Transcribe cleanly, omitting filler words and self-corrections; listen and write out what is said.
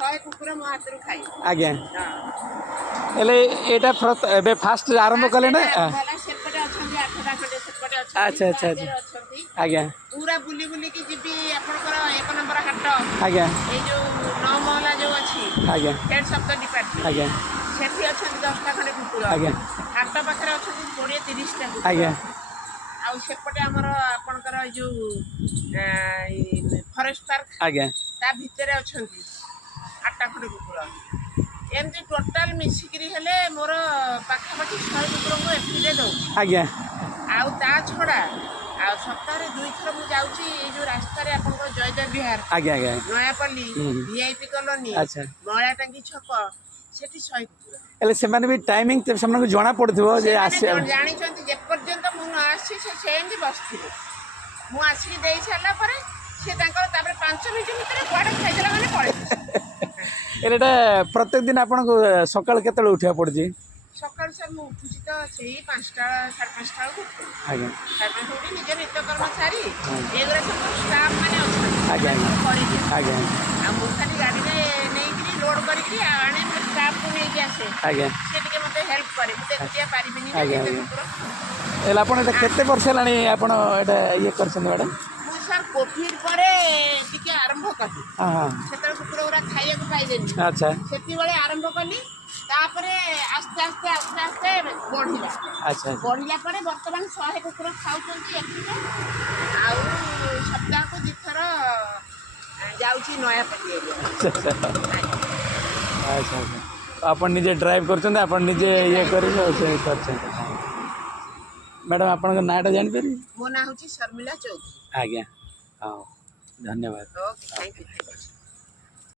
100 କୁକୁର ମୋ ହାତରୁ ଖାଇ ଆଜ୍ଞା ହେଲେ ଏଇଟା ଏବେ ଫାଷ୍ଟ ଆରମ୍ଭ କଲେ ନା ସେପଟେ ଅଛନ୍ତି 8ଟା ଖଣ୍ଡେ ସେପଟେ ଆଚ୍ଛା ଆଚ୍ଛା ଅଛନ୍ତି ଆଜ୍ଞା ପୁରା ବୁଲି ବୁଲିକି ଯିବି ଆପଣଙ୍କର 1 ନମ୍ବର ହାଟ ଆଜ୍ଞା ଏଇ ଯୋଉ 9 ମହଲା ଯୋଉ ଅଛି ଆଜ୍ଞା ହେଡ୍ ସପ୍ତ ଡିପାର୍ଟମେଣ୍ଟ ଆଜ୍ଞା ସେଠି ଅଛନ୍ତି 10ଟା ଖଣ୍ଡେ କୁକୁର ଆଜ୍ଞା ହାଟ ପାଖରେ ଅଛନ୍ତି 20-30ଟା କୁକୁର ଆଜ୍ଞା ଆଉ ସେପଟେ ଆମର ଆପଣଙ୍କର ଏଇ ଯୋଉ ଫରେଷ୍ଟ ପାର୍କ ଆଜ୍ଞା ତା ଭିତରେ ଅଛନ୍ତି 8ଟା ଖଣ୍ଡେ କୁକୁର ଏମିତି ଟୋଟାଲ ମିଶିକିରି ହେଲେ ମୋର ପାଖାପାଖି 100 କୁକୁରଙ୍କୁ ଏଫିରେ ଦଉଛି ଆଜ୍ଞା ଆଉ ତା ଛଡ଼ା ଆଉ ସପ୍ତାହରେ 2 ଥର ମୁଁ ଯାଉଛି ଏଇ ଯୋଉ ରାସ୍ତାରେ ଆପଣଙ୍କର ଜୟଦେବ ବିହାର ଆଜ୍ଞା ଆଜ୍ଞା ନୟାପଲ୍ଲୀ VIP କଲୋନୀ ଆଚ୍ଛା ମଇଳା ଟାଙ୍ଗି ଛକ ସେଠି 100 କୁକୁର ହେଲେ ସେମାନେ ବି ଟାଇମିଂ ସେମାନଙ୍କୁ ଜଣା ପଡୁଥିବ ଯେ ଆସିବା ଜାଣିଛନ୍ତି ଯେପର୍ଯ୍ୟନ୍ତ ମୁଁ ନ ଆସିଛି ସେ ସେମିତି ବସିଥିବେ ମୁଁ ଆସିକି ଦେଇ ସାରିଲା ପରେ ସେ ତାଙ୍କର ତାପରେ 5 ମିନିଟ୍ ଭିତରେ କୁଆଡ଼େ ଖାଇଦେଲା ମାନେ ପଳେଇବେ ହେଲେ ଏଇଟା ପ୍ରତ୍ୟେକ ଦିନ ଆପଣଙ୍କୁ ସକାଳୁ କେତେବେଳେ ଉଠିବାକୁ ପଡୁଛି ସକାଳୁ ସାର୍ ମୁଁ ଉଠୁଛି ତ ସେଇ 5ଟା 5:30 ବେଳକୁ ଉଠୁଛି ଆଜ୍ଞା 5:30 ଉଠି ନିଜ ନିତ୍ୟକର୍ମ ସାରି ଏଗୁଡ଼ା ସବୁ ଷ୍ଟାଫ୍ ମାନେ ଅଛନ୍ତି ଆଜ୍ଞା କରିଦିଏ ଆଜ୍ଞା ଆଉ ମୁଁ ଖାଲି ଗାଡ଼ିରେ ନେଇକିରି ଲୋଡ଼୍ କରିକିରି ଆଣେ ମୋ ଷ୍ଟାଫ୍କୁ ନେଇକି ଆସେ ଆଜ୍ଞା ସେ ଟିକେ ମୋତେ ହେଲ୍ପ କରେ ମୁଁ ତ ଏକୁଟିଆ ପାରିବିନି ନା ଆଜ୍ଞା ଏତେ ଆଜ୍ଞା କୁକୁର ହେଲେ ଆପଣ ଏଇଟା କେତେ ବର୍ଷ ହେଲାଣି ଆପଣ ଏଇଟା ଇଏ କରିଛନ୍ତି ମ୍ୟାଡ଼ାମ୍ ମୁଁ ସାର୍ କୋଭିଡ୍ ପରେ ଟିକେ ଆରମ୍ଭ କଲି ହଁ ହଁ ସେତେବେଳେ କୁକୁର ଗୁଡ଼ା ଖାଇବାକୁ ପାଇଲେନି ଆଚ୍ଛା ସେତିକିବେଳେ ଆରମ୍ଭ କଲି ତାପରେ ଆସ୍ତେ ଆସ୍ତେ ବଢ଼ିଲା ଆଚ୍ଛା ବଢ଼ିଲା ପରେ ବର୍ତ୍ତମାନ 100 କୁକୁର ଖାଉଛନ୍ତି ଏଥିରେ ଆଉ ସପ୍ତାହକୁ 2 ଥର ଯାଉଛି ନୟାପଲ୍ଲୀ ଏରିଆ ଆଚ୍ଛା ଆଚ୍ଛା ଆପଣ ନିଜେ ଡ୍ରାଇଭ୍ କରୁଛନ୍ତି ଆପଣ ନିଜେ ଇଏ କରିକି ସେ କରିଛନ୍ତି ମ୍ୟାଡ଼ାମ୍ ଆପଣଙ୍କ ନାଁଟା ଜାଣିପାରିବି ମୋ ନାଁ ହେଉଛି ଶର୍ମିଳା ଚୌଧୁରୀ ଆଜ୍ଞା ହଉ ଧନ୍ୟବାଦ ଓକେ ଥ୍ୟାଙ୍କ ୟୁ